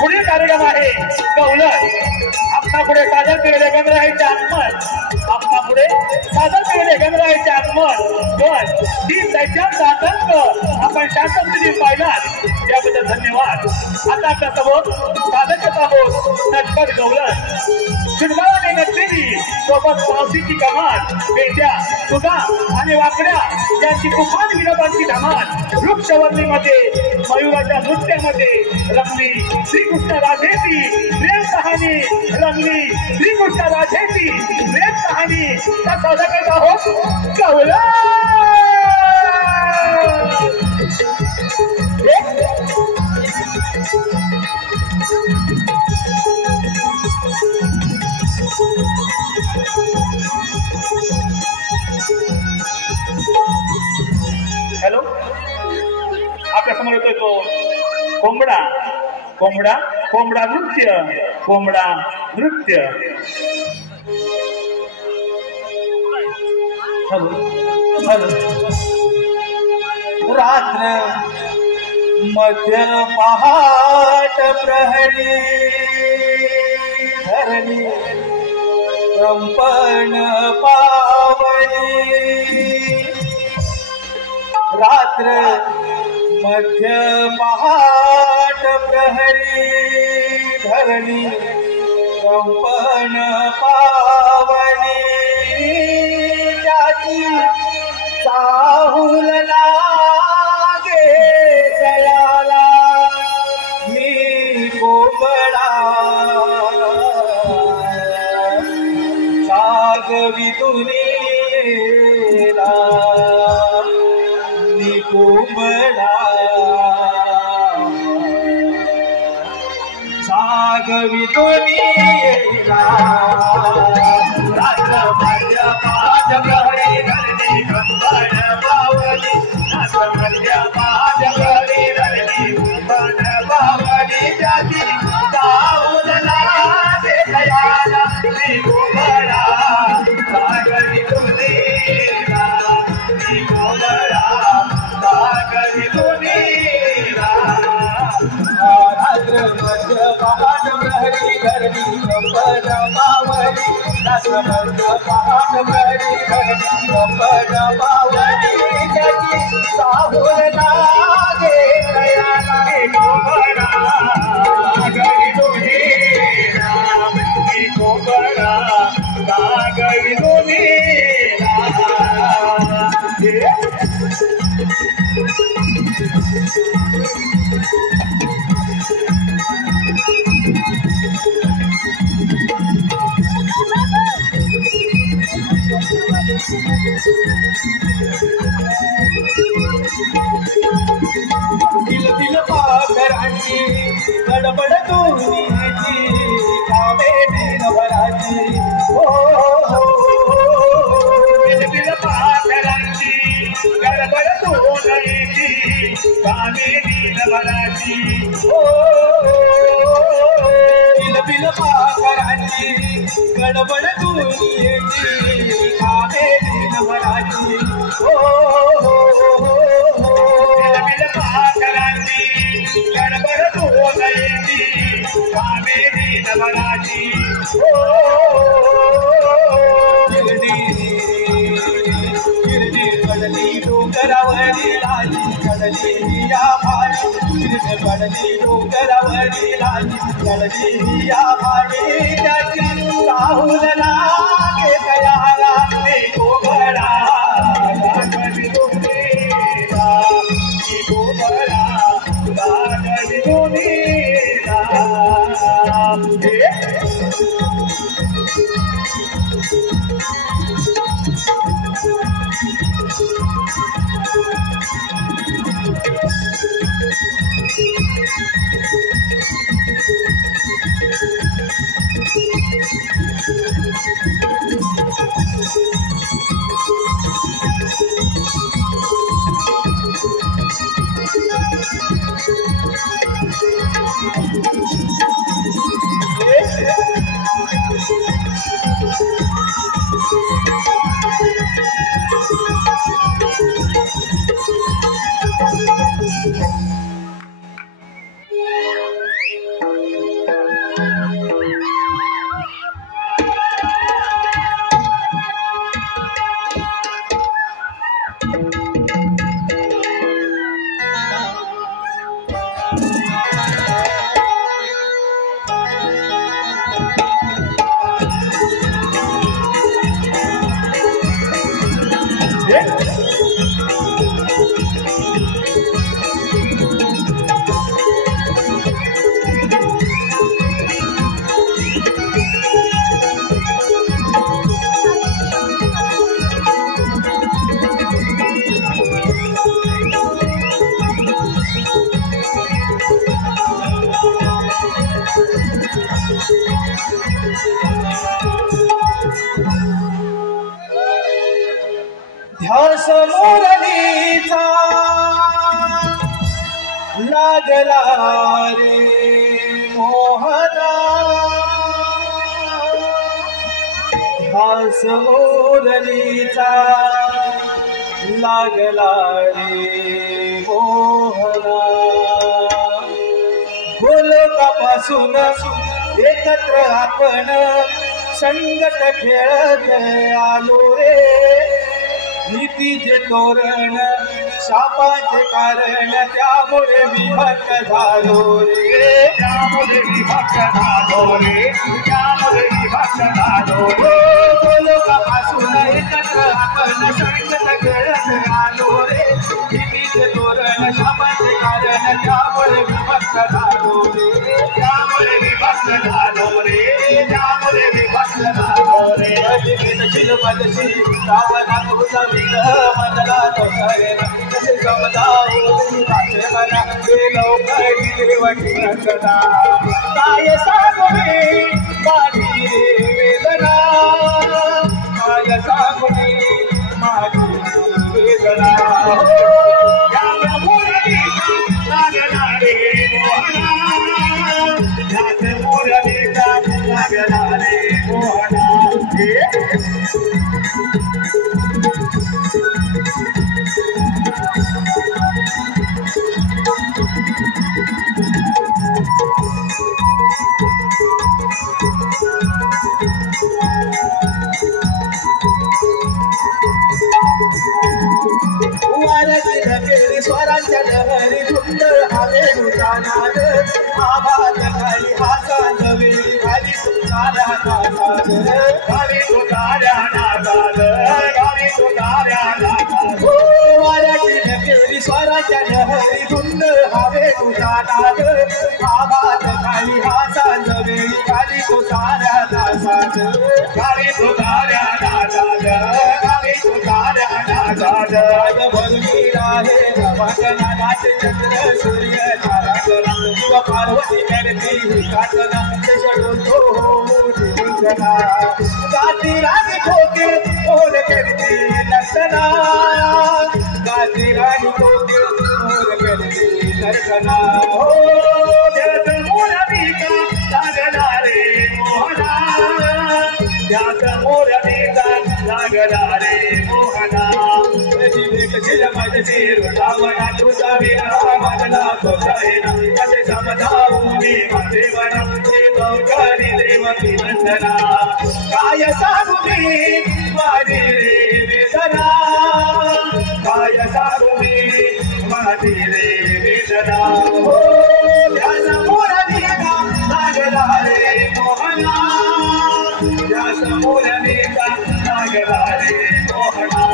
पुढील कार्यक्रम आहे गवलन. आपणा पुढे सादर केलेले गणरायाचे आगमन. आपणा पुढे सादर केलेले गणरायाचे आगमन पण ही त्याच्या साधन आपण शांतपणे पाहिलात त्याबद्दल धन्यवाद. आता आपल्या समोर सादर करत आहोत नटखट गवलन. शिरगावाने नटलेली सोबत पावसीची कमान, पेट्या सुधा आणि वाकड्या यांची तुफान विनोदांची धमाल. वृक्षवल्लीमध्ये मयुराच्या नृत्यामध्ये रंगली श्रीकृष्ण राधेची प्रेम कहाणी. रंगली श्रीकृष्ण राधेची प्रेम कहाणी. त्या सादर करत आहोत गवलन. हॅलो, आपल्या समोर येतोय तो कोंबडा. कोंबडा कोंबडा नृत्य. कोंबडा नृत्य. रात्र मध्य पहाट प्रहरी धरणी कंपन पावनी. रात्र मध्य पहाट प्रहरी धरणी कंपन पावनी. त्याची चाहूल लागे तयाला मी कोंबडा. सागवी दुनियेला मी कोंबडा. सागवी दुनियेला. रात्र मध्य पाठ प्रहरी धरणी कंपन पावनी. रात्र मध्य पाठ प्रहरी धरणी कंपन पावनी. त्याची चाहूल लागे तयाला मी कोंबडा. सागवी दुनियेला मी कोंबडा. सागवी दुनियेला. रात्र मध्य पहाट प्रहरी धरणी कंपन पावनी. रात्र मध्य पहाट प्रहरी धरणी कंपन पावनी. त्याची चाहूल लागे तयाला मी कोंबडा. सागवी दुनियेला मी कोंबडा. सागवी दुनियेला. दिल दिल पाखरांची गडबड दुनियेची कामे दिनभराची. हो हो दिल दिल पाखरांची गडबड दुनियेची कामे दिनभराची. हो दिल दिल पाखरांची गडबड दुनियेची कामे दिनभराची. हो गडबड दुनियेची कामे दिनभराची. गिरणी डोंगरावरी लाली कडली या भारी. गिरणी डोंगरावरी लाली कडली या भारी. त्याची चाहूल लागे तयाला मी कोंबडा. सागवी दुनियेला मी कोंबडा. सागवी दुनियेला. लागला रे मोहना घास मुरलीचा लागला रे मोहना गोलोकापासून एकत्र आपण संगत खेळत आलो रे नीतीचे तोरण शापाचे कारण त्यामुळे विभक्त झालो रे त्यामुळे विभक्त झालो रे त्यामुळे विभक्त झालो लोकापासून एकत्र आपण संगत खेळत आलो रे नीतीचे तोरण शापाचे कारण त्यामुळे विभक्त झालो रे त्यामुळे विभक्त झालो रे त्यामुळे विभक्त झालो रे मदशी रावणा तुझा मदला कसे समजावू मला वटिना काय सांगू मी माझी वेदना काय सांगू मी माझी वेदना लागला रे मोहना लागला रे मोहना स्वरांच्या लहरी धुंद हवेनुचा नाद आवाज खाली हासा नवेली खाली तुझ्या नादात खाली तुझ्या नादात खाली तुझ्या नादात हो वाऱ्याची ढकेली स्वरांच्या लहरी धुंद हवेनुचा नाद आवाज खाली हासा नवेली खाली तुझ्या नादात खाली तुझ्या नादात खाली तुझ्या नादात भरली आहे नाचे चंद्र सूर्य तारागणा शिव पार्वती करती काटना शोधना गाती राणी ठोके ओढ करती नर्तना गाती राणी ठोके ओढ करती नर्तना हो त्यात मोरवीचा लागला रे मोहना त्यात मोरवीचा लागला रे मोहना रावणा तुझा विरा मदला कोसायना कसे समजावू मी माझे वना देवकारी देवकी नंदना काय सांगू मी माझी वेदना काय सांगू मी माझी वेदना हो त्या समोर निघा लागला रे मोहना त्या समोर निघा लागला रे मोहना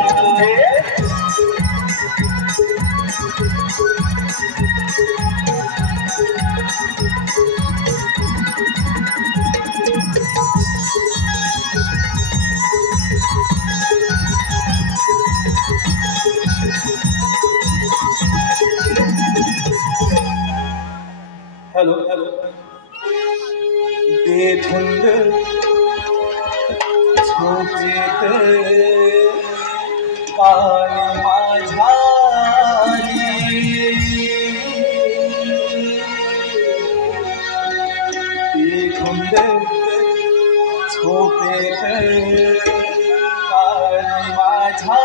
हॅलो हॅलो बेधुंद झोपेत पाणी माझ्या बेधुंद झोपेत पाणी माझ्या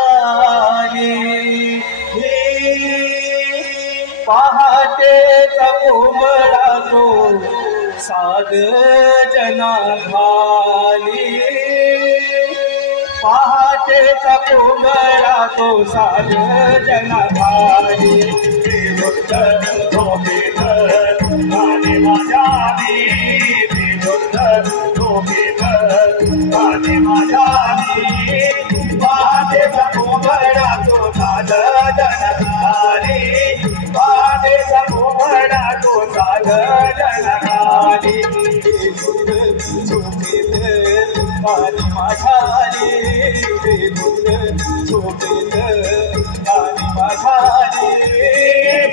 पहाटेचा कोंबडा तो साध जना घाली पहाटेचा कोंबडा तो साध जना घाली वृद्ध झोपेत आणि माझ्या वृद्ध झोपेत आणि माझ्या पहाटेचा कोंबडा तो साध जनघाली पहाटेचा कोंबडा तो साध जनघाली झोपेत आणि माझ्या झोपेत आणि माझ्या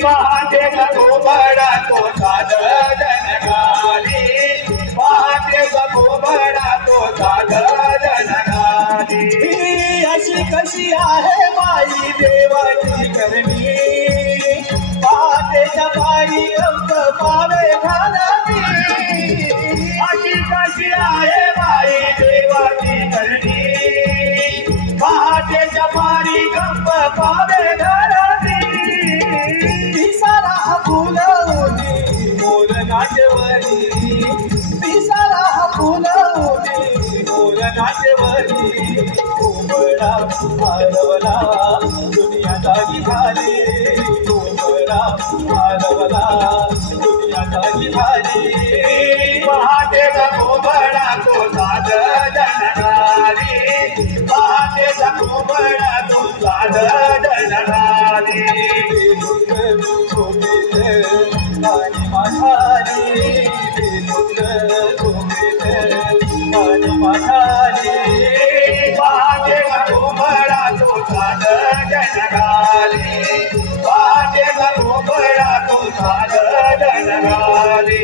पहाटेचा कोंबडा तो साध जनघाली पहाटेचा कोंबडा तो साध जनघाली अशी कशी आहे माई देवाची करणी पहाटेच्या पायी पावे घालावी अशी कशी आहे बाई देवाची करणी पहाटेच्या पारी गप्प पावे घराती पिसारा फुलवली मोर नाटवली पिसारा फुलवली मोर नाटवली कोंबडा हरवला दुनिया जागी झाली कोंबडा हरवला दुनिया जागी झाली पहाटेचा कोंबडा तो साध जननारी पहाटेचा कोंबडा तो साध जननारी आणि माझाली आणि माझाली पहाटेचा कोंबडा तो साध जननारी पहाटेचा कोंबडा तो साध जननारी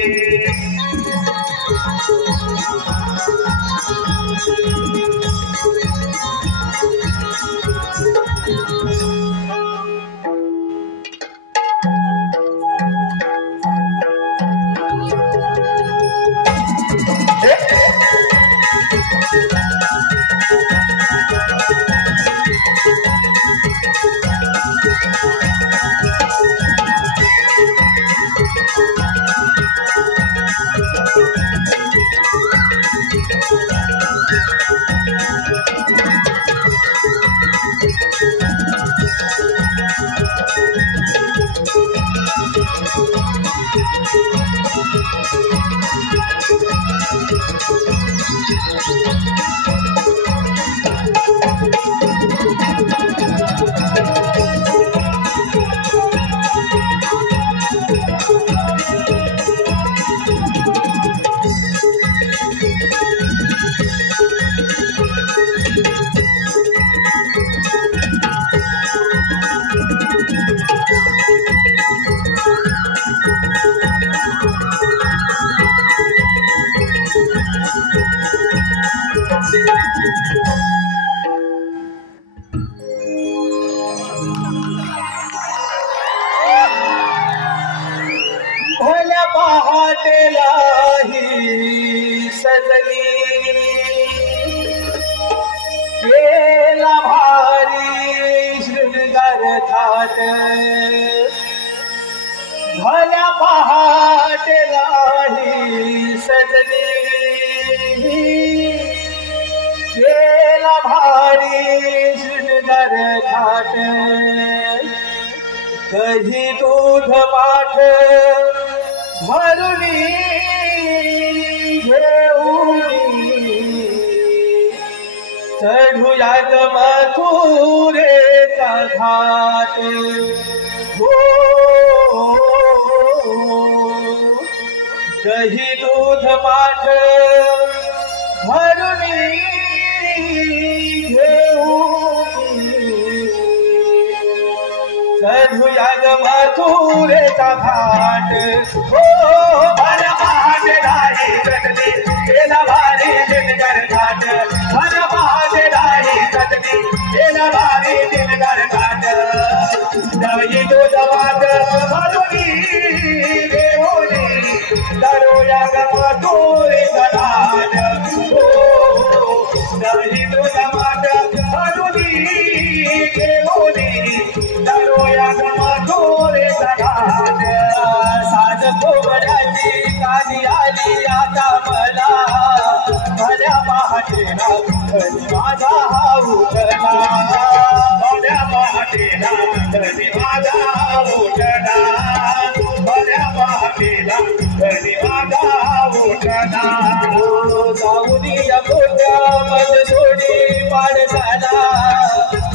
भल्या पहाटेलाही सजली केला भारी शृंगार थाट भल्या पहाटेलाही सजली केला भारी शृंगार थाट कधी दूध माठ भरुनी घेऊनी चढूया ग मथुरेचा घाट हो दही दूध माठ भरुनी घेऊनी चढूया ग मथुरेचा घाट हो भल्या पहाटेलाही सजली केला भारी दिनकर घाट भल्या पहाटेलाही सजली केला भारी दिनकर घाट दही दूध वाट भरुनी घेऊनी तरुया ग मथुरेचा घाट हो दही दूध वाट भरुनी घेऊनी तरुया ग मथुरेचा घाट साज कोबड्याची काली आली आता मला भल्या पहाटेला घरी माझा हा उठला भल्या पहाटेला घरी माझा उठला भल्या पहाटेला घरी माझा उठला जाऊनी या कोट्या मध सोडी पाडसाला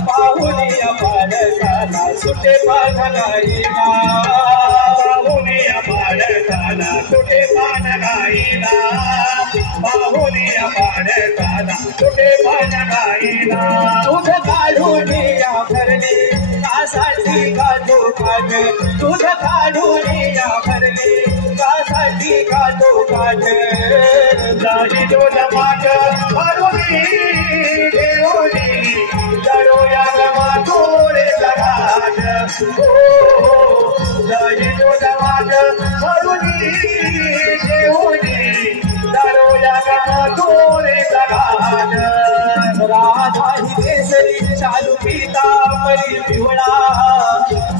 पाहुनी या पाडसाला सुटे पाघाईला बाहुनी पाडसाला सुटे पान गाईला बाहुनी पाडसाला सुटे पान गाईला दूध काढून या भरली कासाठी काढू काढ दूध काढून या भरली कासाठी काढू काढ दही दूध माठ भरुनी घेऊनी तरुया ग मथुरेचा घाट हो दही दूध वाट करुणी घेऊनी दारोया मधुरे घाट राधा ही केसरी चालू पिता परी पिवळा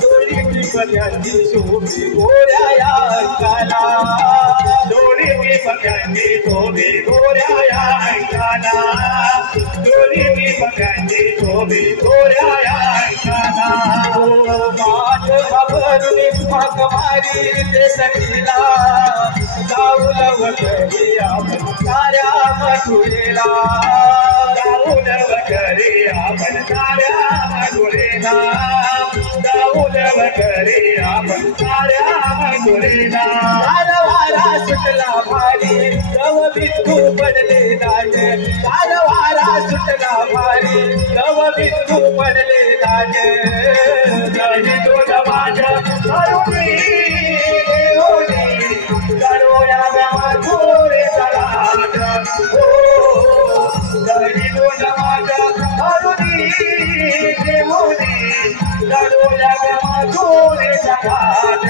दोरी पिपल्यांची शोभी गोऱ्या अंगाला दोरी पिपल्यांची शोभी गोऱ्या अंगाला दोरी पिपल्यांची शोभी गोऱ्या अंगाला माठ भरुनी मग मारी ते सखीला जाऊ लवकरी आपण साऱ्या मथुरेला जाऊ लवकरी आपण साऱ्या मथुरेला जाऊ लवकरी आपण साऱ्या मथुरेला वारा सुटला भारी गव बिंदू पडले दाट वारा सुटला भारी गव बिंदू पडले दाट दही दूध वाट करुणी घेऊनी दारोया मधुरे घाट दही दूध वाट करुणी घेऊनी दारोया मधुरे घाट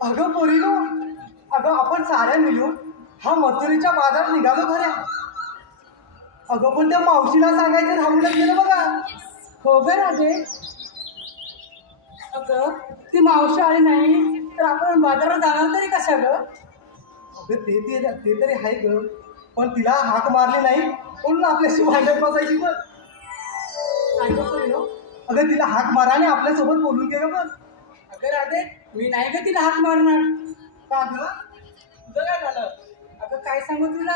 अगं पोरीनो, अगं आपण साऱ्या मिळून हा मथुरेच्या बाजारात निघालो खऱ्या. अगं पण त्या मावशीला सांगायचं राहूनच गेलं बघा. हो ग राजे. अगं ती मावशी आली नाही तर आपण बाजारात जाणार तरी कशा ग? अगं ते तरी आहे ग, पण तिला हाक मारली नाही म्हणून आपल्याशी भांडत बसायची. पण काय ग पोरीनो? अगं तिला हाक मारा आणि आपल्यासोबत बोलून गेलं. पण अगं राजे, मी नाही ग तिला हाक मारणार. का ग? तुझं काय झालं? अगं काय सांगू तुला,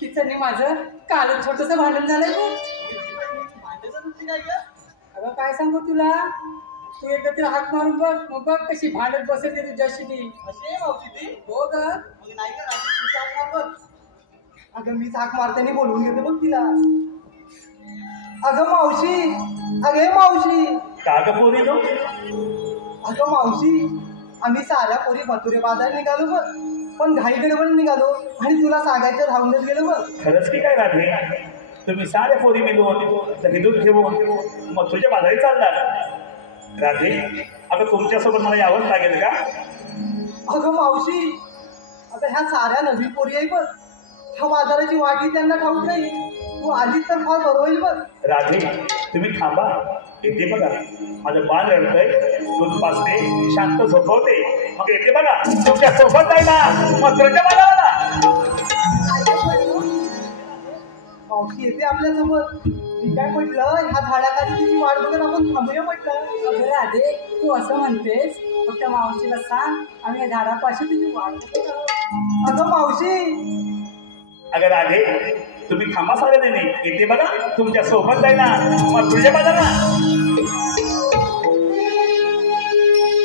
खिचनी माझं कालच छोटंसं भांडण झालंय ग. काय ग? अगं काय सांगू तुला, तू एकदा तिला हाक मारून बघ, मग बघ कशी भांडत बसते तुझ्याशी ती. अशी मावशी ती? हो ग. नाही का? अगं मीच हाक मारताना बोलवून घेते बघ तिला. अगं मावशी, अगे मावशी. का ग पोरीनो? अगं मावशी, आम्ही साऱ्या पोरी मथुरे बाजार निघालो बघ, पण घाई गडबड निघालो आणि तुला सांगायचं राहूनच गेलं बघ. खरंच की काय राहते? तुम्ही साऱ्या पोरी मिळून दही दूध घेऊन मग तुझ्या बाजारी चालणार राधे. अगं तुमच्यासोबत मला यावंच लागेल का? अगं मावशी, आता ह्या साऱ्या नवीन पोरी आहे बघ, ह्या बाजाराची वाटी त्यांना ठाऊक नाही. तू आलीच तर फार बरं होईल बघ. राधे तुम्ही थांबा, येते बघा. माझं बाळ रडतंय, दूध पाजते, शांत झोपवते, मग येते बघा तुमच्या सोबत जायला मग तुमच्या बाजाराला. मावशी येते आपल्यासोबत. मी काय म्हटलं, ह्या झाडाखाली तिची वाट बघत आपण थांबूया म्हटलं. अगं राधे, तू असं म्हणतेस, फक्त मावशीला सांग आम्ही या झाडापाशी तुझी वाट बघत आहोत. अगं मावशी. अगं राधे तुम्ही थांबा सारे देणे, येते बघा तुमच्या सोबत जायला मग तुझ्या बाजाराला.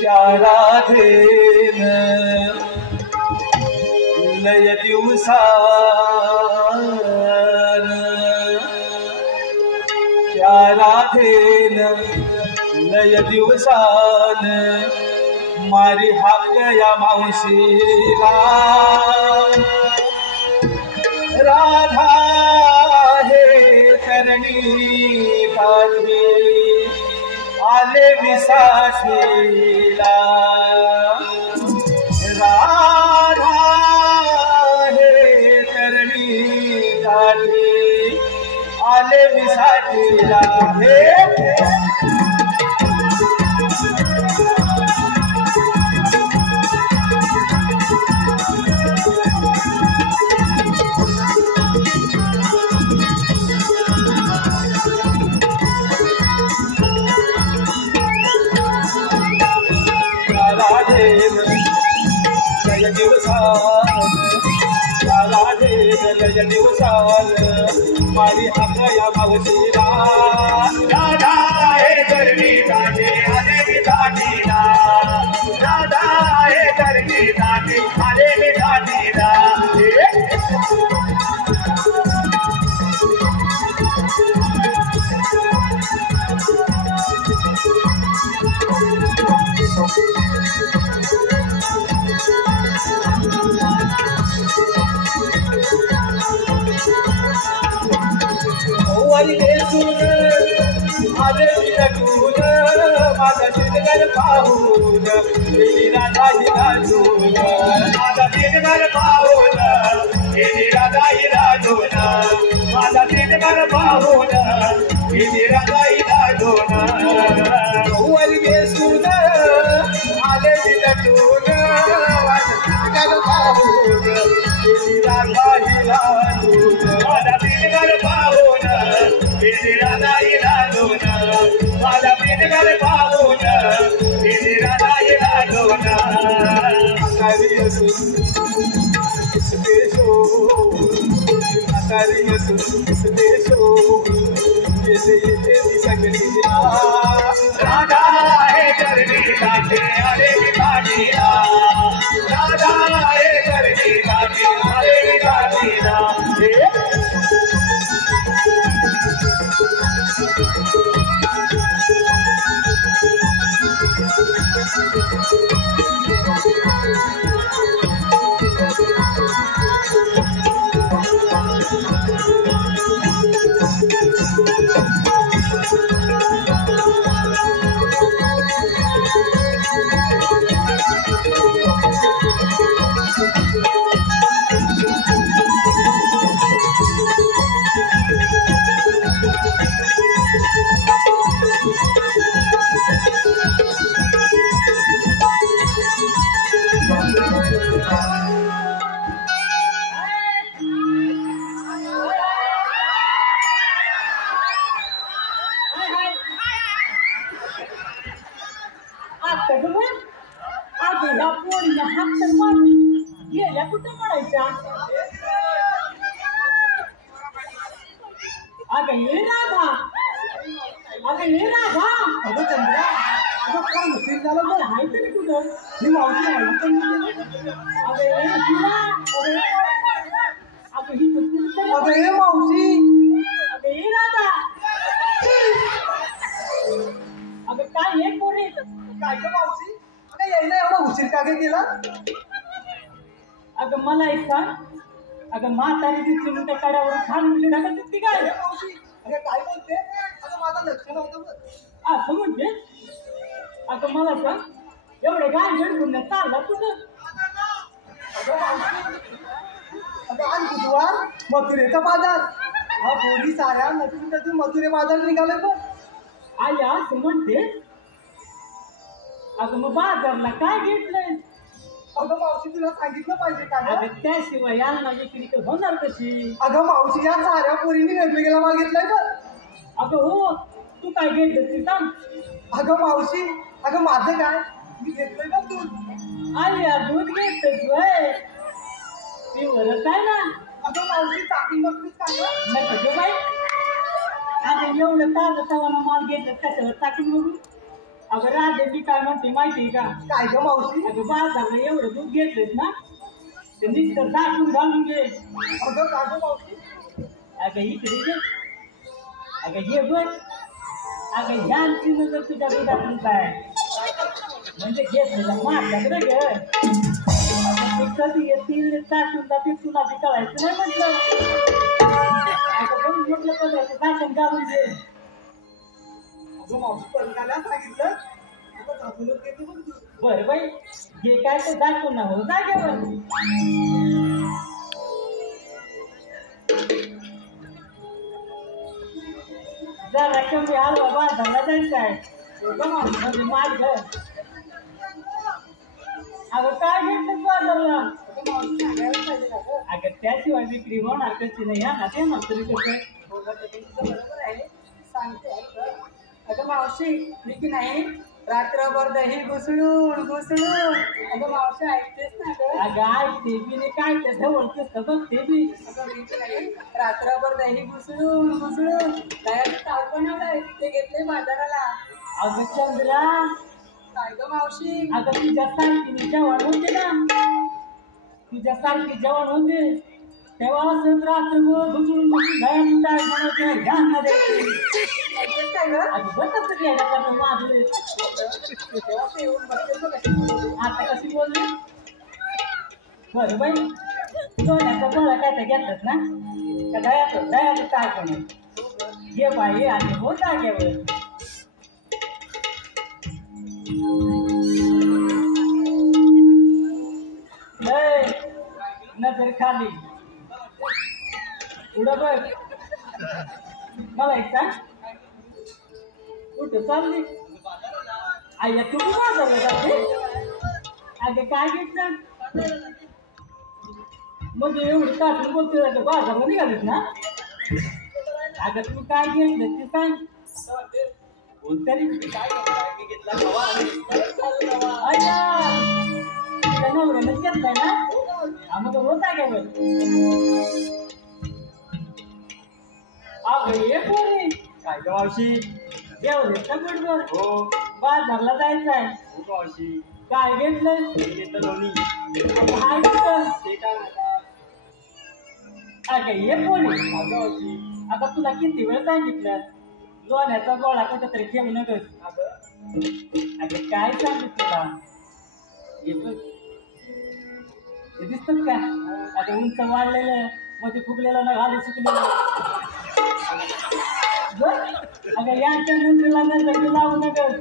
त्या राधेन लय दिवसान, त्या राधेन लय दिवसान मारी हाक या मावशीला. राधा हे करणी काठी आले विसाठीला. राधा हे करणी काठी आले विसाठीला. हे त्याला लय दिवसाल मारी हाकया मावशीला दादा हे गर्मी दाटे आले मी दाटीला दादा हे गर्मी दाटे आले मी दाटीला वारी देसून आले विलटून माझा शिरगर पाहून गेली राधा हिराजून माझा दिनभर पाहून गेली राधा हिराजून माझा दिनभर पाहून गेली राधा हिराजून वारी देसून आले विलटून माझा शिरगर पाहून गेली राधा हिराजून माझा दिनभर पाहून गेली राधा हिराजून माझा दिनभर पाहून गेली राधा हिराजून राधा हे गर्मी दाटे आले मी दाटीला राधा हे गर्मी दाटे आले मी दाटीला कुठं म्हणायच्या अगं ये राधा अगं ये राधा अगं चंद्रा अगं काय नसेल झालं अगं हाय तरी कुठं मी मावशी आहे पण अगं ये तुला अगं ही कुठं अगं हे मावशी अगं ये राधा अगं काय हे पोरी काय गं मावशी अगं यायला एवढा उशीर का गं केला अगं मला एक सांग अगं म्हातारी दिसली म्हणून त्या कड्यावर खाली मिळली टाकत दिसती काय अगं मावशी अगं काय बोलते अगं माझं लक्ष नव्हतं बघ. असं म्हणजे अगं मला सांग एवढे गाय गडबून चालला तुझं अगं मावशी अगं आज बुधवार मथुरेचा बाजार हा पोरी साऱ्या नटून मथुरे बाजार निघाले बघ आई असं म्हणते अगं मग बाजारला काय घेतलंय अगं मावशी तुला सांगितलं पाहिजे का गं? अगं त्याशिवाय यांना विक्री तर होणार कशी अगं मावशी या साऱ्या पोरींनी वेगवेगळ्या मागितलंय बघ अगं हो तू काय घेतलं ते सांग अगं मावशी अगं माझं काय मी घेतलंय बघ दूध आई या दूध घेतच वय ती वरच आहे ना अगं मावशी टाकी बघतीस का गं? नाही का बाई अगं एवढं ताजं तवानं माल घेतलं त्याच्यावर टाकून बघू अगं राधे मी काय म्हणते माहितीये का काय गं मावशी अगं बाजारला एवढं दूध घेतलेस ना ते नुसतं दाखवून घालून घे अगं का गं मावशी अगं इकडे ये अगं ये बघ अगं ह्यांची नजर तुझ्या दुधातून काय म्हणजे घेतलेलं माझ्याकडे ग ते कधी येतील टाकून जातील तुला बी कळायचं नाही म्हटलं अगं बघ म्हटलं पदार्थ दाखवून घालून घे अगं मावशी परकाला सांगितलं अगं दाखवलं घेतो बघ दूध बरं बाई जे काय ते दाखवून ना हो जागेवर जरा कमी हलवा बाजारला जायचं आहे म्हणजे माल घर अगं काय घेतलं बाजारला अगं त्याशिवाय विक्री होणार कशी नाही हा ते ना तरी कसं बरोबर आहे सांगते अगं मावशी मी की नाही रात्रभर दही घुसळून घुसळून. अगं मावशी ऐकतेस ना ग? अगं ऐकते बी नाही काय त्याचं बोलतेस तर बघते बी. अगं मी नाही, रात्रभर दही घुसळून घुसळून दह्याचं ताक बनवलंय, ते घेतले बाजाराला. अगं चंद्रा, काय ग मावशी? अगं तुझ्यासारखी जेवण होते ना, तुझ्यासारखी जेवण होते तेव्हा असंच रात्रभर घुसळून घुसळून दह्याचं ताक बनवते, ध्यान न द्यायचे. ऐकतेस काय ग? अगं बघ कसं घ्यायला करतं माझं. तेव्हा ते येऊन बसते बघ कशी बोलते. आता कशी बोलली? बरं बाई, सोन्याचा गोळा काय तर घेतलास ना, का दह्याचं ताक बनव. घे बाई आणि हो जागेवर. नजर खाली पुढं बघ. मला एक सांग, कुठं चालली? आईला तुम्ही बाजारला जाते? अगं काय घेतलं? म्हणजे एवढं काढून बोलते अगं बाजारला निघालीस ना? अगं तू काय घेतलं ते सांग. कोणतरी नवऱ्यानंच घेतलाय ना? आम्हाला होत आहे का? अगं ये पोरी. काय ग मावशी? जेवले का गुडवर? हो बाजारला जायचंय. हो मावशी. काय घेतलं? घेतलं लोणी. काय घेतलं? ते काय म्हणतात? अगं ये पोरी. अगं मावशी. आता तुला किती वेळ सांगितलं लोण्याचा गोळा कुठं तरी ठेवू नकस. अगं काय सांगितलं तुला? हे बघ, हे दिसत का? आता उंच वाढलेलं मध्ये फुगलेलं ना घाली सुकलेलं. अगं यांच्या नंतरला नंतर लावू नकस,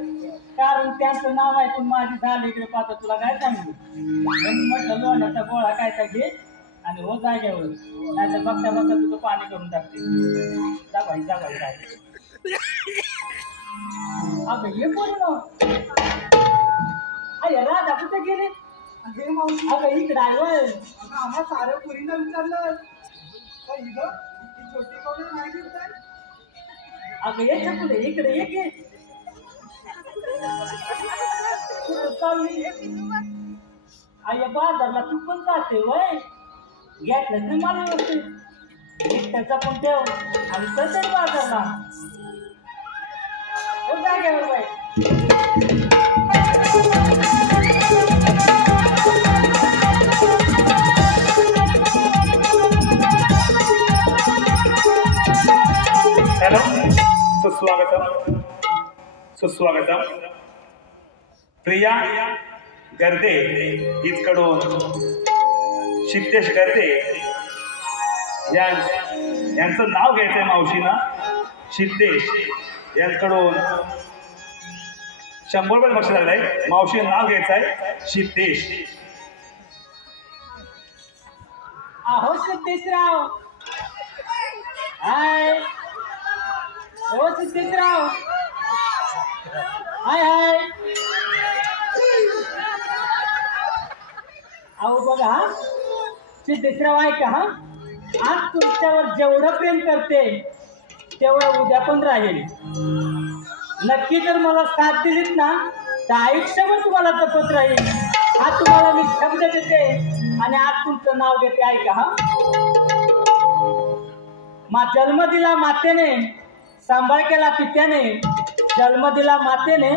कारण त्यांचं नाव ऐकून माझी झाली इकडे पाहता. तुला काय सांगू? म्हटलं लोण्याचा गोळा काय काय घे आणि हो जाग्यावर, नाही तर बघता बघता तुझं पाणी करून टाकते. जा भाई काय. अगं ये पूर्ण. अरे राधा कुठे गेले? अगे मावशी, अगं इकडे आहे वय. अगं आम्हा साऱ्या पुरीला विचारलं पण ही गं, ही छोटी कवडे नाही घेताय. अगं ये छकुले इकडे ये की. कुठं चालली? आई बाजारला तू पण जाते वय. घेतलं नाही मला व्यवस्थित. त्याचा पण ठेव आणि तसंच बाजारला हो जाग्यावर बाई. हॅलो, सुस्वागतम. प्रिया गर्दे हीचकडून सिद्धेश गर्दे यांचं नाव घ्यायचंय मावशीनं. सिद्धेश यांकडून 100 रुपये बक्षीस लागलंय. मावशी नाव घ्यायचंय सिद्धेश. अहो सिद्धेशराव. हाय हो सिद्धेशराव. हाय हाय. अहो बघा सिद्धेशराव ऐका हा, आज तुमच्यावर जेवढं प्रेम करते तेवढं उद्या पण राहील. नक्की जर मला साथ दिलीत ना तर आयुष्यभर तुम्हाला जपत राहील. हा तुम्हाला मी शब्द देते आणि आज तुमचं नाव घेते. ऐका हा. जन्म दिला मातेने, सांभाळ केला पित्याने. जन्म दिला मातेने,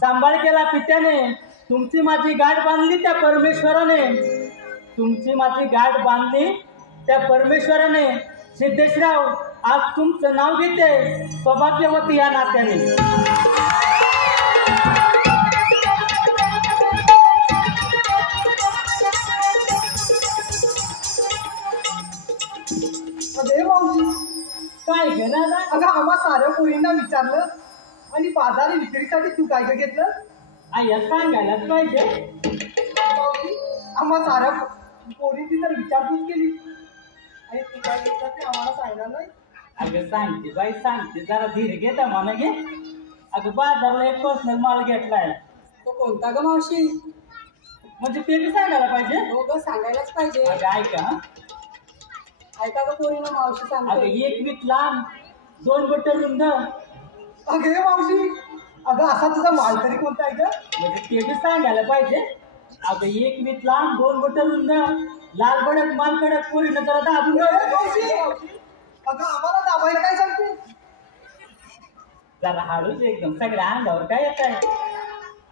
सांभाळ केला पित्याने. तुमची माझी गाठ बांधली त्या परमेश्वराने. तुमची माझी गाठ बांधली त्या परमेश्वराने. सिद्धेशराव आज तुमचं नाव घेते सौभाग्यवती या नात्याने. अगे मावशी, काय घे दादा? अगं आम्हा साऱ्या पोरींना विचारलं आणि बाजारी विक्रीसाठी तू काय काय घेतलं? आया सांगायलाच पाहिजे. मावशी, आम्हा साऱ्या पोरींची तर विचारपूस केली आणि तू काय घेतलं ते आम्हाला सांगणार नाही. अगं सांगते बाई सांगते, जरा धीर घे दमानं घे. अगं बाजारला एक पर्सनल माल घेतलाय. तो कोणता ग मावशी? म्हणजे ते बी सांगायला पाहिजे. हो ग, सांगायलाच पाहिजे. अगं ऐका हा. ऐका ग पोरीनं, मावशी अगं सांगते. 1 मीठ लांब 2 बोट रुंद. अगे मावशी, अगं असा तुझा मालकरी कोणता आहे ग? म्हणजे ते बी सांगायला पाहिजे. अगं एक वीत लांब 2 बोट रुंद लाल बडक मान कडक पोरीनं जरा दाबून अगं मावशी, अगं आम्हाला दाबायला काय सांगते? जरा हळूच एकदम सगळ्या अंगावर काय येत आहे.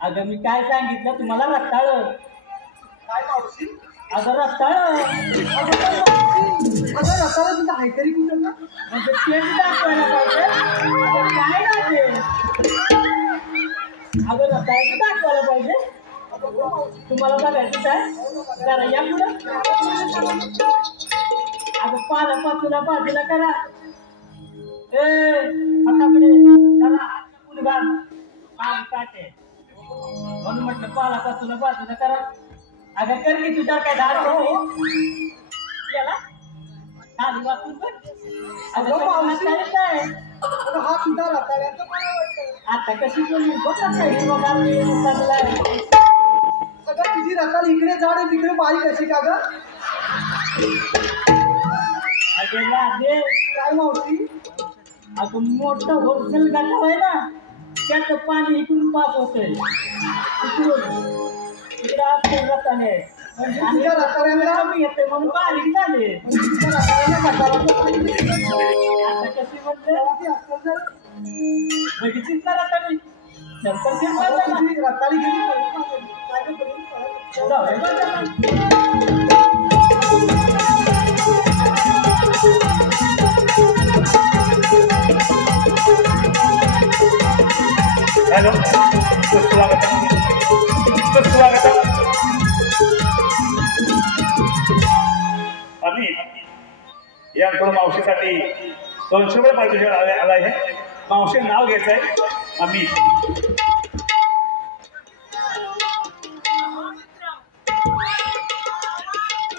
अगं मी काय सांगितलं तुम्हाला रताळ. काय मावशी? अगं रताळ अगं काय मावशी? अगं रताळा तुझं हायतरी कुठं ना? म्हणजे तेच दाखवायला पाहिजे. अगं काय राहते अगं रताळाचं दाखवायला पाहिजे. तुम्हाला बघायचं काय जरा या पुढं. अगं पाला पाचूला बाजूला करा. हाताकडे जरा हात पुढे घाल. पाल काटे म्हणून म्हटलं पाला पाचूला बाजूला करा. अगं कर की तुझ्या काय धाड याला खाली वाचून बघ. अगं मावशी काय अगं हा तुझा रताळ्याचं मला वाटतं. आता कशी बोलली बघ आता हे बघा मी चाललाय. अगं तुझी रताळ इकडे झाड आहे तिकडे बारीक अशी का ग? अगं लादे काय मावशी? अगं मोठं होलसेल गटार आहे ना त्याचं पाणी इकडून पास होतंय. इकडं असं रताळे म्हणजे तुझ्या रताळ्याला कमी येते म्हणून बारीक झाले. तुझ्या रताळ्याला गटाराचं पाणी दिसतं. आता कशी म्हणते तेव्हा ती अक्कल जर बघितलीस ना रताळी नंतर अगं फिरवायला तुझी रताळी गेली परत मागं. काय गं करून परत? जाऊया बाजारात. हॅलो सुस्वागतम सुस्वागतम. आम्ही यांकडून मावशीसाठी 200 रुपये पारितोषिक आला आहे. मावशी नाव घ्यायचं आहे आम्ही.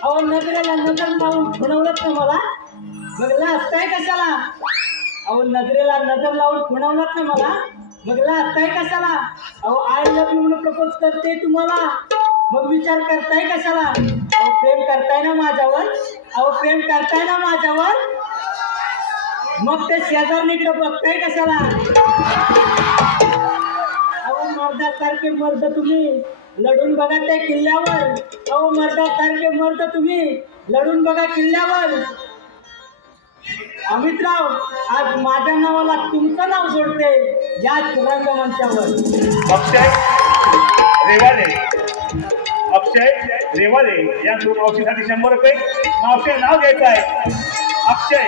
अहो नजरेला नजर लावून खुणवलंच ना मला. बघला असताय कशाला. अहो नजरेला नजर लावून खुणवलंच ना मला. बघला असताय कशाला. अहो आय लव्ह यू म्हणून प्रपोज करते तुम्हाला. मग विचार करताय कशाला. अहो प्रेम करताय ना माझ्यावर. अहो प्रेम करताय ना माझ्यावर. मग ते शेजारणीकडे बघताय कशाला. अहो मर्दासारखे मर्द तुम्ही लढून बघा त्या किल्ल्यावर. अहो मर्दासारखे मर्द तुम्ही लढून बघा किल्ल्यावर. अमितराव आज माझ्या नावाला तुमचं नाव जोडते याच रंगमंचावर. अक्षय रेवाले यांकडून मावशीसाठी 100 रुपये. मावशी नाव घ्यायचं आहे अक्षय.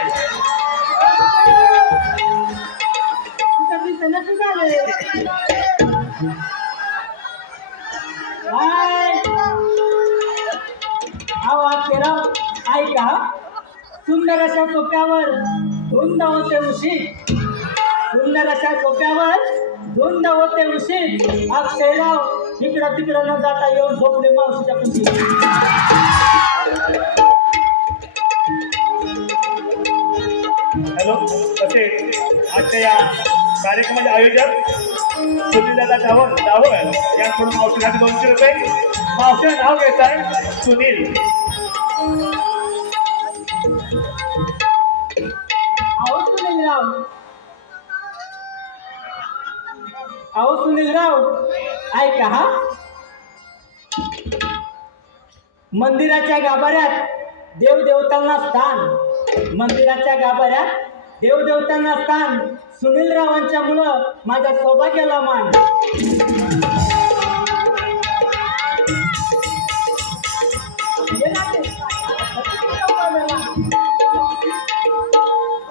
ऐका सुंदर अशा सोप्यावर धुंद होते उशी. सुंदर अशा सोप्यावर धुंद होते उशी. अक्षयराव इकडं तिकडं न जाता येऊन झोपले मावशीच्या कुशी. हॅलो तसे आजच्या या कार्यक्रमाचे आयोजक सुनील दादा डावर यांकडून मावशीसाठी 200 रुपये. मावशीचं नाव घ्यायचं आहे सुनील. अहो सुनीलराव ऐका हा. मंदिराच्या गाभाऱ्यात देवदेवतांना स्थान. मंदिराच्या गाभाऱ्यात देवदेवतांना स्थान. सुनीलरावांच्या मुलं माझ्या सौभाग्याला मान.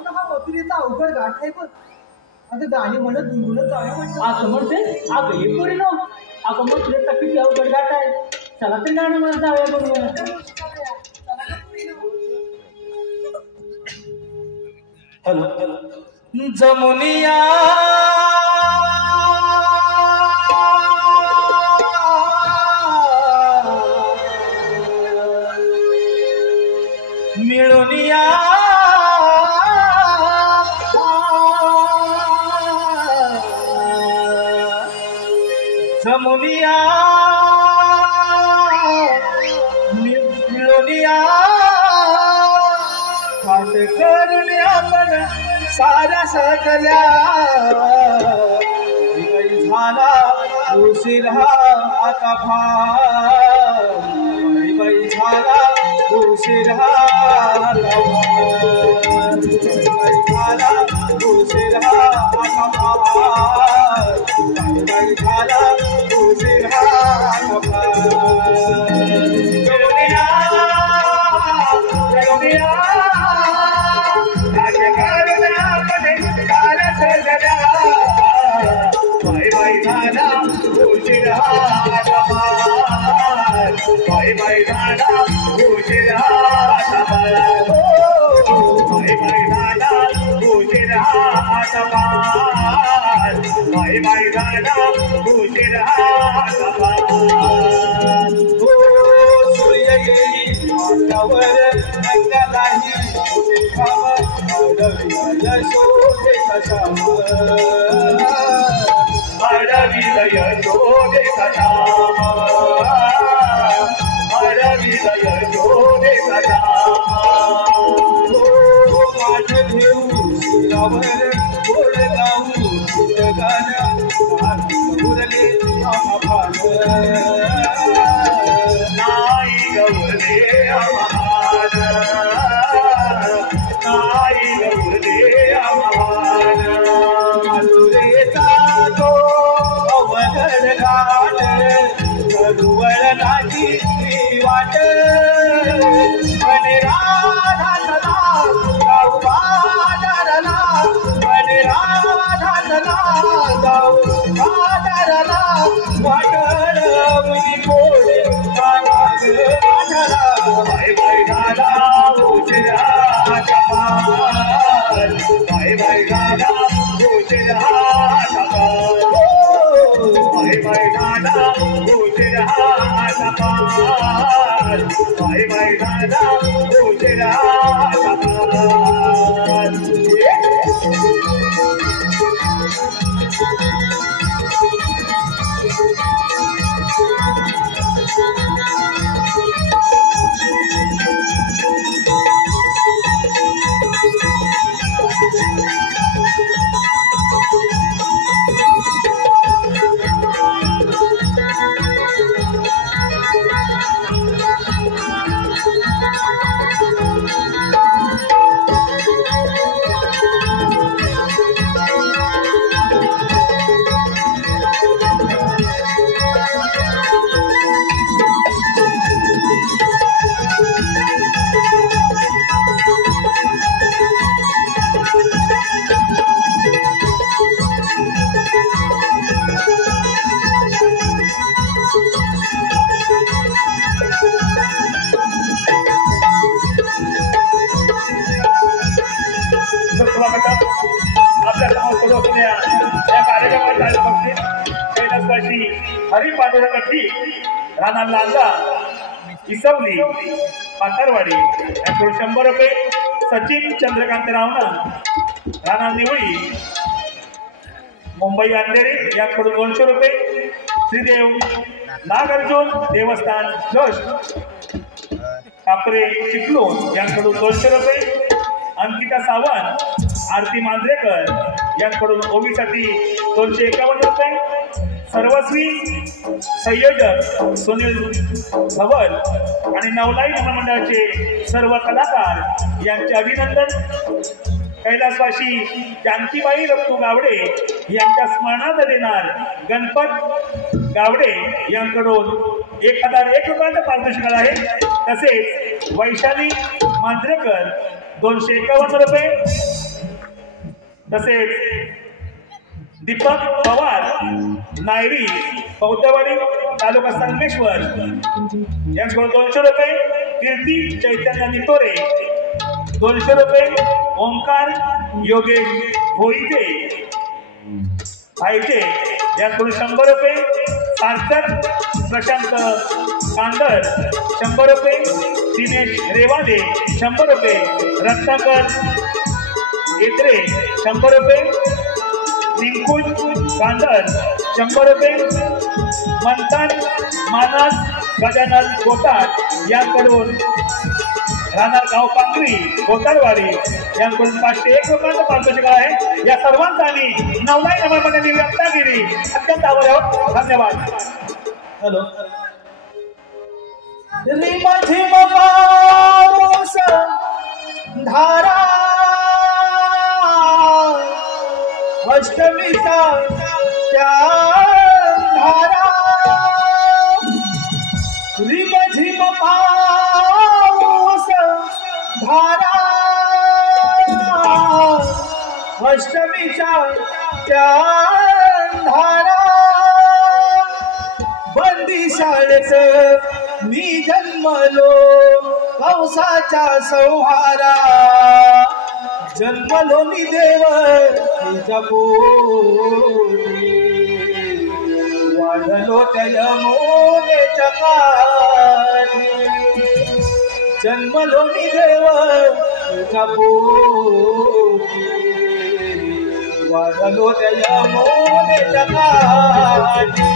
हा मथुरेचा अवघड गाठ आहे पण. आता गाणी म्हणत गुणगुणत जाऊया म्हटलं. असं म्हणते अगं हे पोरी नो. अगं मथुरेचा किती अवघड गाठ आहे. चला ते गाणं म्हणत जाऊया गुणगुणत. जमुनिया मिळुनिया जमुनिया मिळुनिया खास करून आपण साऱ्या सगळ्या झाला उशीर आता फार बाई झाला उशीर आता फार झाला उशीर आता फार बाई झाला उशीर आता राणा लांजा इसवली पाथरवाडी यांकडून 100 रुपये सचिन चंद्रकांत रावणा राणा निवळी मुंबई अंधेरी यांकडून 200 रुपये श्रीदेव नागार्जुन देवस्थान ट्रस्ट कापरे चिपळूण यांकडून 200 रुपये अंकिता सावंत आरती मांजरेकर यांकडून ओवीसाठी 251 रुपये सर्वस्वी संयोजक सुनील धवल आणि नवलाई मंडळाचे सर्व कलाकार यांचे अभिनंदन कैलासवासी जानकीबाई रत्तू गावडे यांच्या स्मरणार्थ देणार गणपत गावडे यांकडून 1001 रुपयांचा पारितोषिक आहे तसेच वैशाली मांजरेकर 251 रुपये तसेच दीपक पवार नायरी पौतवाडी तालुका संगमेश्वर यांच्याकडून 200 रुपये कीर्ती चैतन्य नितोरे 200 रुपये ओंकार योगेश भोईते भाईचे यांकडून 100 रुपये सार्थक प्रशांत कांदर 100 रुपये दिनेश रेवादे 100 रुपये रत्नाकर येत्रे 100 रुपये निंकुश कांदर 100 रुपये मंथन मानस गजानन गोटात यांकडून राहणार गाव पांगरी कोतारवाडी यांकडून 501 रुपयांचं पारितोषिक आहे. या सर्वांचा आम्ही नवलाई नम्रपणे व्यक्त केली. अत्यंत आभारी आहोत. धन्यवाद. हॅलो रिम झिम पाऊस धारा अष्टमीचा त्या धारा रिम झिम पाऊस धारा अष्टमीच्या त्या धारा बंदी शाळेत मी जन्मलो कंसाच्या संहारा जन्मलो मी देव तिच्या पोटी वाढलो त्या यमुनेच्या काठी जन्मलो मी देव तिच्या पोटी वाढलो त्या यमुनेच्या काठी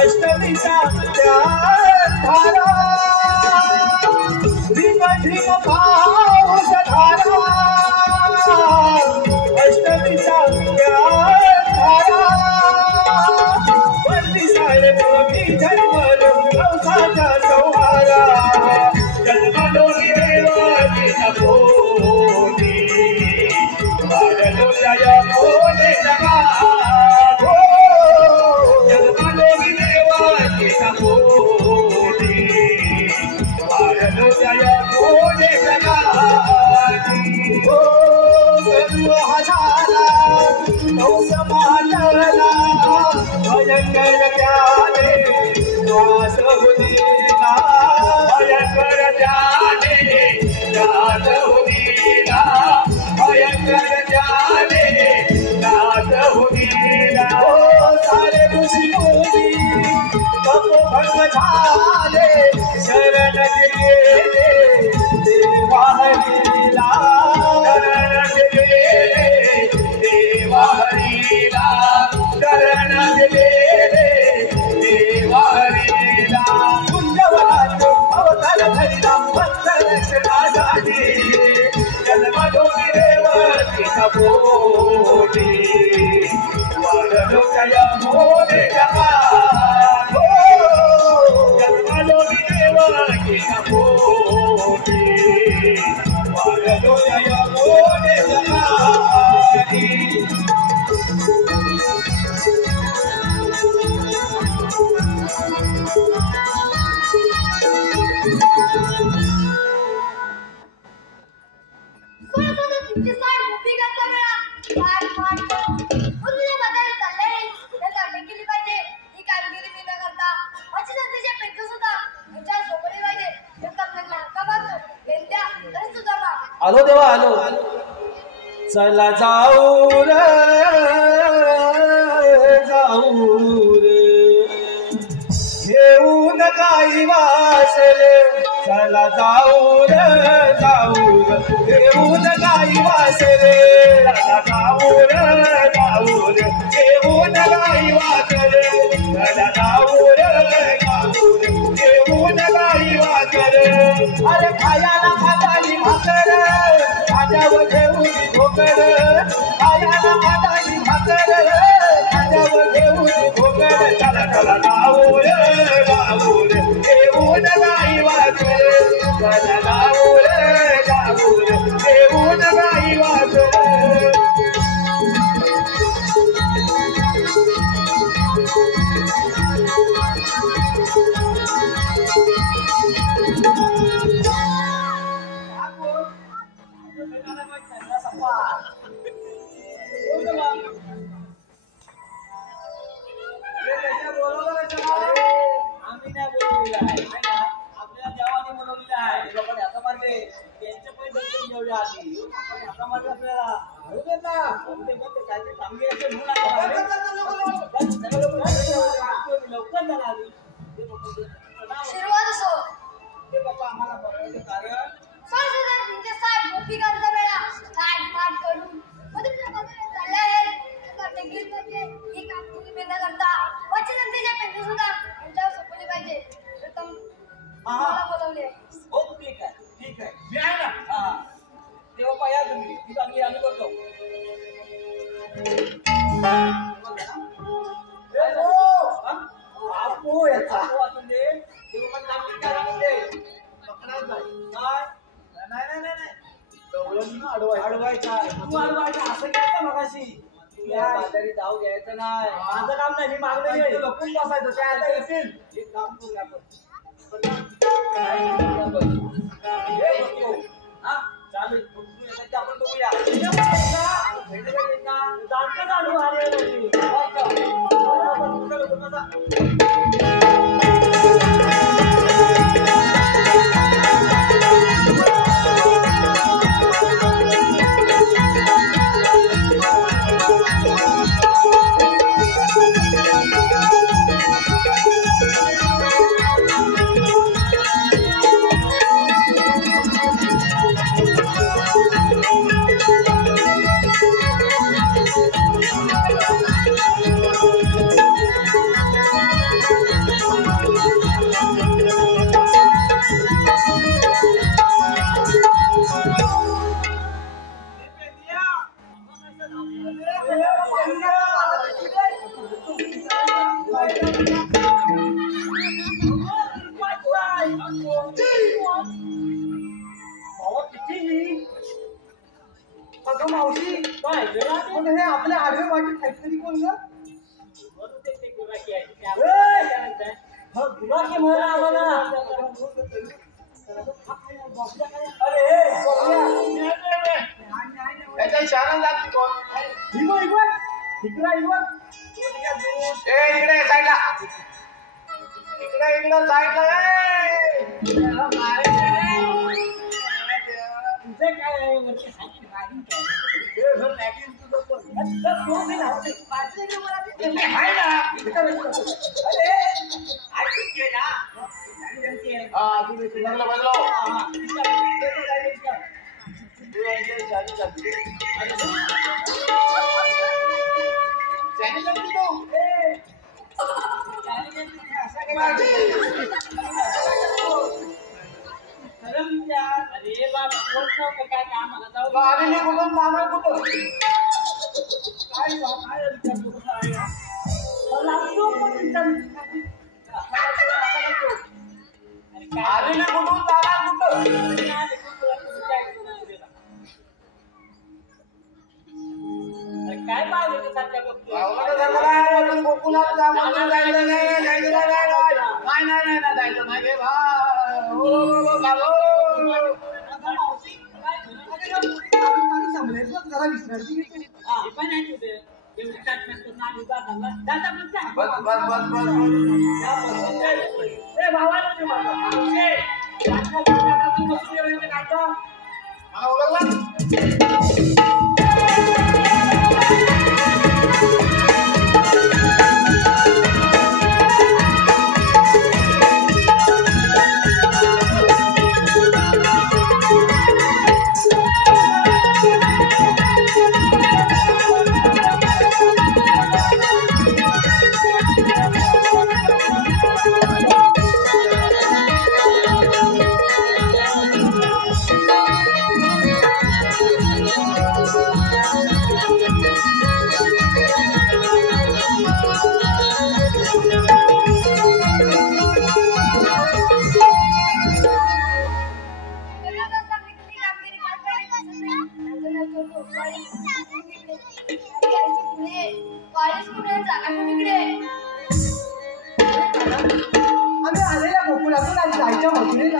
अष्टमीचा धारा रिम झिम पाऊस धारा अष्टमीचा धारा बंदी शाळेत मी जन्मलो कंसाच्या संहारा जन्मलो मी देवाच्या पोटी वाढलो त्या यमुनेच्या काठी जन्मलो मी देवाच्या पोटी वाढलो त्या यमुनेच्या काठी सर्व हजारा नवस मांडला भयंकर त्याने श्वास उदिला भयंकर त्याने नाद उदिला भयंकर त्याने नाद उदिला सारे ऋषी मुनी तपोभंग झाले शरण गेले देवा हरीला शरण गेले देवा हरीला शरण गेले देवा हरीला कुंजवनात अवतार धरिला भक्त रक्षणासाठी जन्मलो मी देवाच्या पोटी वाढलो त्या यमुनेच्या काठी जन्मलो मी देवाच्या पोटी वाढलो त्या यमुनेच्या काठी तुमची साड मोठी करता वेळा पाठ पाठ उरले बदल चालले हे काढणे केली पाहिजे ही कामगिरी मी न करता माझी संधीचे पेटू सुद्धा यांच्या सोबती पाहिजे हे करण्याला का बाजू त्यांच्या तरी सुद्धा मा आलो देवा आलो चला जाऊ रे घेऊन काही वास रे चला जाऊ रे घेऊन काही वास रे जाऊ रे घेऊन काही वास रे जाऊ रे घेऊन काही वास रे अरे खायाला खाताली भाकर खाद्यावर घेऊन ठोकर खायाला खाताली भाकर खाद्यावर घेऊन ठोकर चला चला जाऊ रे घेऊन काही वास रे जाऊ रे घेऊन काही वास रे आम्ही नाही बोललेलं आहे आपल्याला देवाने बोलवलेलं आहे लोक आता मारले त्यांचे पण दर्शन घेऊया आधी आपण आता मारले आपल्याला काहीतरी चांगली असेल म्हणून आता लवकर झाला आधी शिरवाद असो ते बाबा आम्हाला बघायचं कारण संशोधन तुमचे साहेब गोपिकांचा वेळा काट पाट करून मदत चालले आहेत टेक्निक म्हणजे ही कामगिरी बेंदा करता वचनंतीच्या पेंटू सुद्धा यांच्यावर सोपवली पाहिजे प्रथम मला बोलवले हो ठीक आहे मी आहे ना हा ते बाबा या तुम्ही ती चांगली आम्ही करतो आपो याचा असून दे ते बाबा चांगली करा दे काय अडवायचा तू अडवायचा असं काय मगाशी या बाजारी जाऊ द्यायचं नाही माझं काम नाही मी मागणं लपून बसायचं ते आता येतील एक काम करूया आपण चालेल आपण बघूया चालू अगं मावशी काय पण हे आपल्या आडव्या वाटेत काहीतरी कोण ग त्याच्या इशारा लागते कोण इकडे साईडला इकडे साईडला तुझे काय वरती अरे बाबा काय आम्हाला जाऊ कुठून जाणार कुठं आलेली कुठून जाणार कुठं काय पाहिजे सारख्या बघतो गोकुलात जायचं नाही जायचं नाही रे जरा विश्रांती घेते आम्ही आलेल्या गोकुळातून आज जायच्या मथुरेला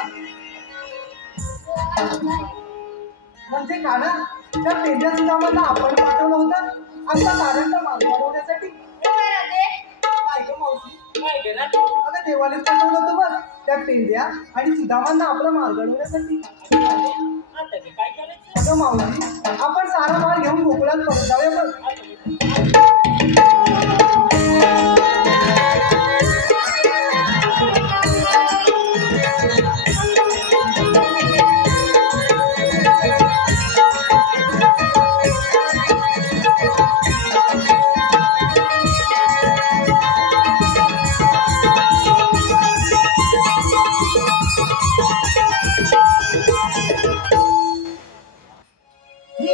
म्हणजे काना त्या पेंड्या सुद्धा मला आपण पाठवलं होतं आमचा कारण मार्ग बनवण्यासाठी काय ग मावशी काय केलं अगं देवानेच पाठवलं होतं बघ त्या पेंड्या आणि सुदामांना आपला मार्ग अडवण्यासाठी. आता ते काय करायचं अगं माऊली आपण सारा माल घेऊन गोकुळात परत जाऊया बघ.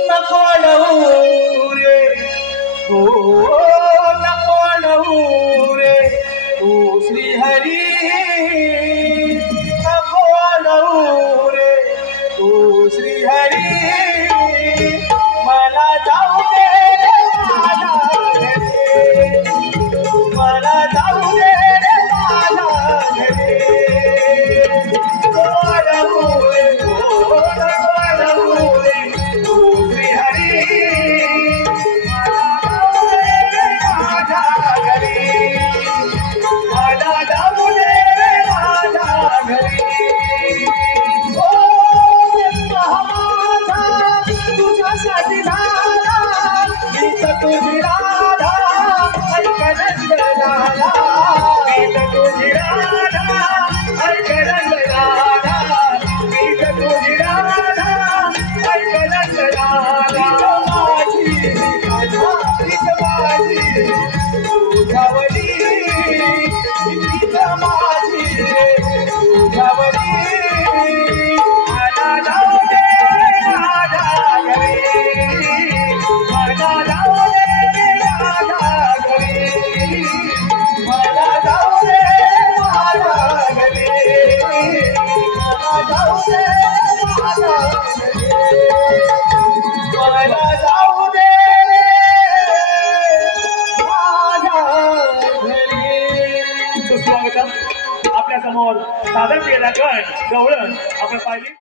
नको अडवू रे हो नको अडवू रे तू श्रीहरी नको अडवू रे तू श्रीहरी मला जाऊ दे रे माझ्या घरी मला जाऊ दे रे माझ्या घरी नको अडवू रे हो नको अडवू रे तुझी राधा ऐकनंद लाला तुझी राधा ऐकनंद लाला तुझी राधा ऐकनंद लाला माझी माझी तुझ्यावरी माझी तुझ्यावरी मला जाऊ दे राधा घरी मला जाऊ दे राधा घरी मला जाऊ दे माझ्या घरी मला जाऊ दे माझ्या घरी मला जाऊ दे माझ्या घरी. सुस्वागतम. आपल्या समोर सादर केलेला गण गवळण आपण पाहिली.